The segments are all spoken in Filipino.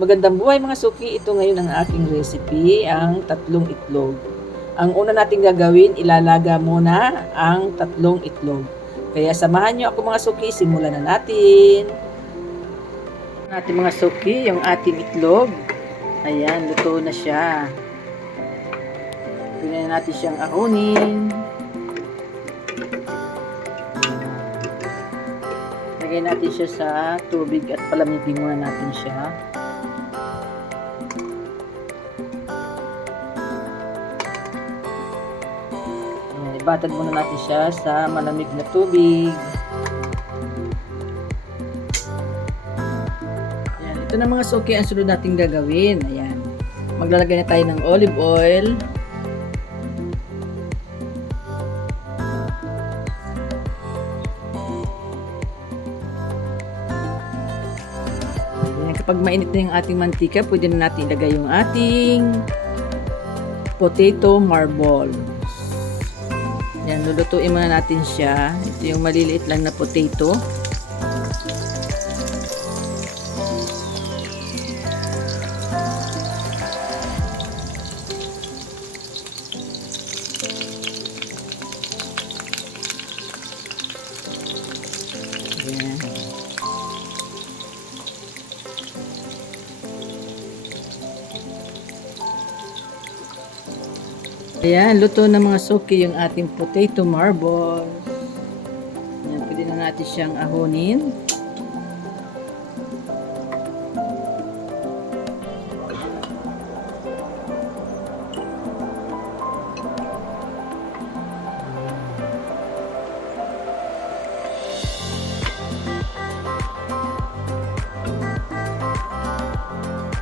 Magandang buhay mga suki, ito ngayon ang aking recipe, ang tatlong itlog. Ang una nating gagawin, ilalaga muna ang tatlong itlog. Kaya samahan nyo ako mga suki, simulan na natin. Ating mga suki, yung ating itlog. Ayan, luto na siya. Tingnan natin siyang ahunin. Lagay natin siya sa tubig at palamigin muna natin siya. Ibatad muna natin siya sa malamig na tubig. Ayan, ito na mga suki ang sunod nating gagawin. Ayan. Maglalagay na tayo ng olive oil. Ayan, kapag mainit na yung ating mantika, pwede na natin ilagay yung ating potato marbles. Yan, lulutuin muna natin siya. Ito yung maliliit lang na potato. Yan. Ayan, luto na mga suki yung ating potato marbles. Ayan, pwede na natin siyang ahunin.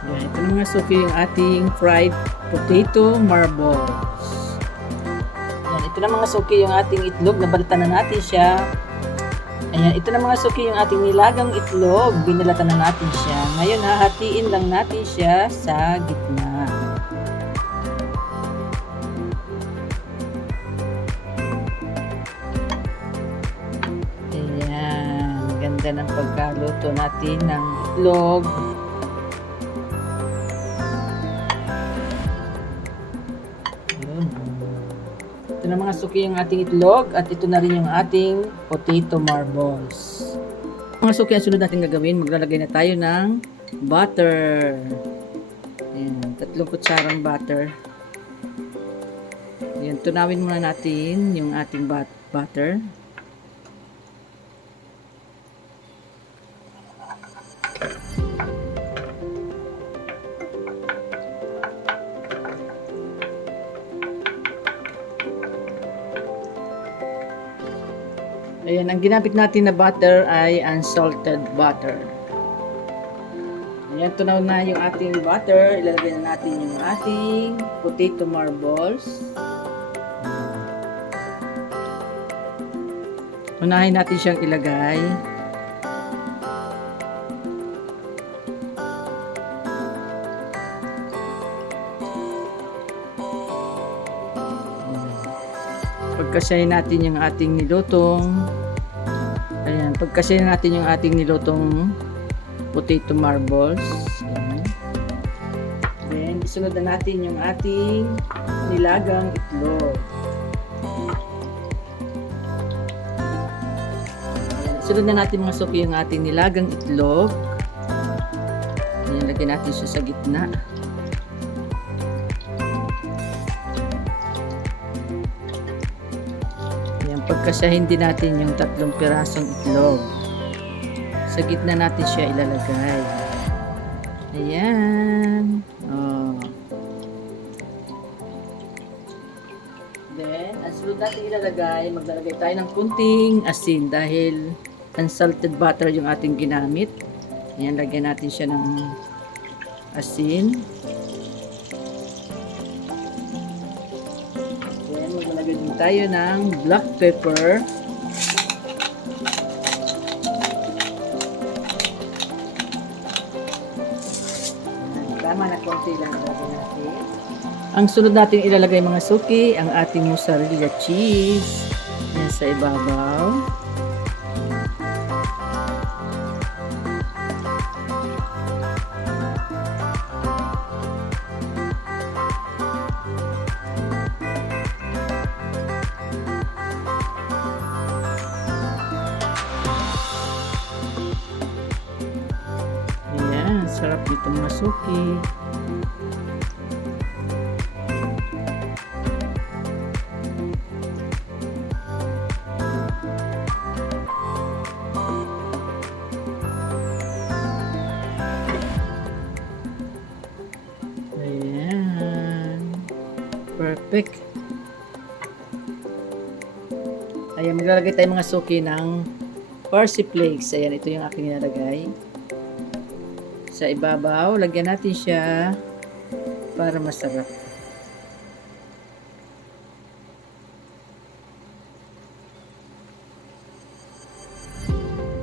Ayan, ito na mga suki yung ating fried potato marbles. Ito na mga suki yung ating itlog, nabalatan na natin siya. Ayan, ito na mga suki yung ating nilagang itlog, binalatan na natin siya. Ngayon hahatiin lang natin siya sa gitna. Ayan, ganda ng pagkaluto natin ng itlog. Ito na mga suki yung ating itlog at ito na rin yung ating potato marbles. Mga suki, ang sunod natin gagawin, maglalagay na tayo ng butter. Ayan, 3 kutsarang butter. Ayan, tunawin muna natin yung ating butter. Ayan, ang ginamit natin na butter ay unsalted butter. Ayan, tunaw na yung ating butter. Ilalagay na natin yung ating potato marbles. Unahin natin siyang ilagay. Pagkasayin natin yung ating nilutong, ayan, pagkasayin natin yung ating nilutong potato marbles. Ayan. Then, isunod na natin yung ating nilagang itlog. Ayan, isunod na natin mga suki yung ating nilagang itlog. Ayan, lagyan natin siya sa gitna. Pagkasahin din natin yung 3 pirasong itlog. Sa gitna natin siya ilalagay. Ayan. Oh. Then, ang sunod natin ilalagay, maglalagay tayo ng kunting asin dahil unsalted butter yung ating ginamit. Ayan, lagyan natin siya ng asin. Maglalagay din tayo ng black pepper. Tama na, konti lang ilagay natin. Ang sunod natin ilalagay mga suki, ang ating mozzarella cheese. Yan sa ibabaw. Sarap dito mga suki. Ayan. Perfect. Ayan, maglalagay tayo mga suki ng parsley flakes. Ayan, ito yung aking nilalagay. Sa ibabaw, lagyan natin siya para masarap.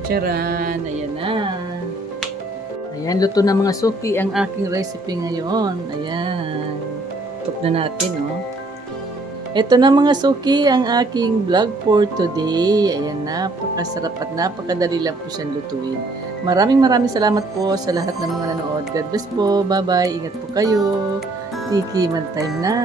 Charan! Ayan na. Ayan, luto na mga suki ang aking recipe ngayon. Ayan. Cook na natin, oh. Ito na mga suki ang aking vlog for today. Ayan, napakasarap at napakadali lang po siyang lutuin. Maraming salamat po sa lahat ng mga nanood. God bless po. Bye-bye. Ingat po kayo. Tiki, man time na.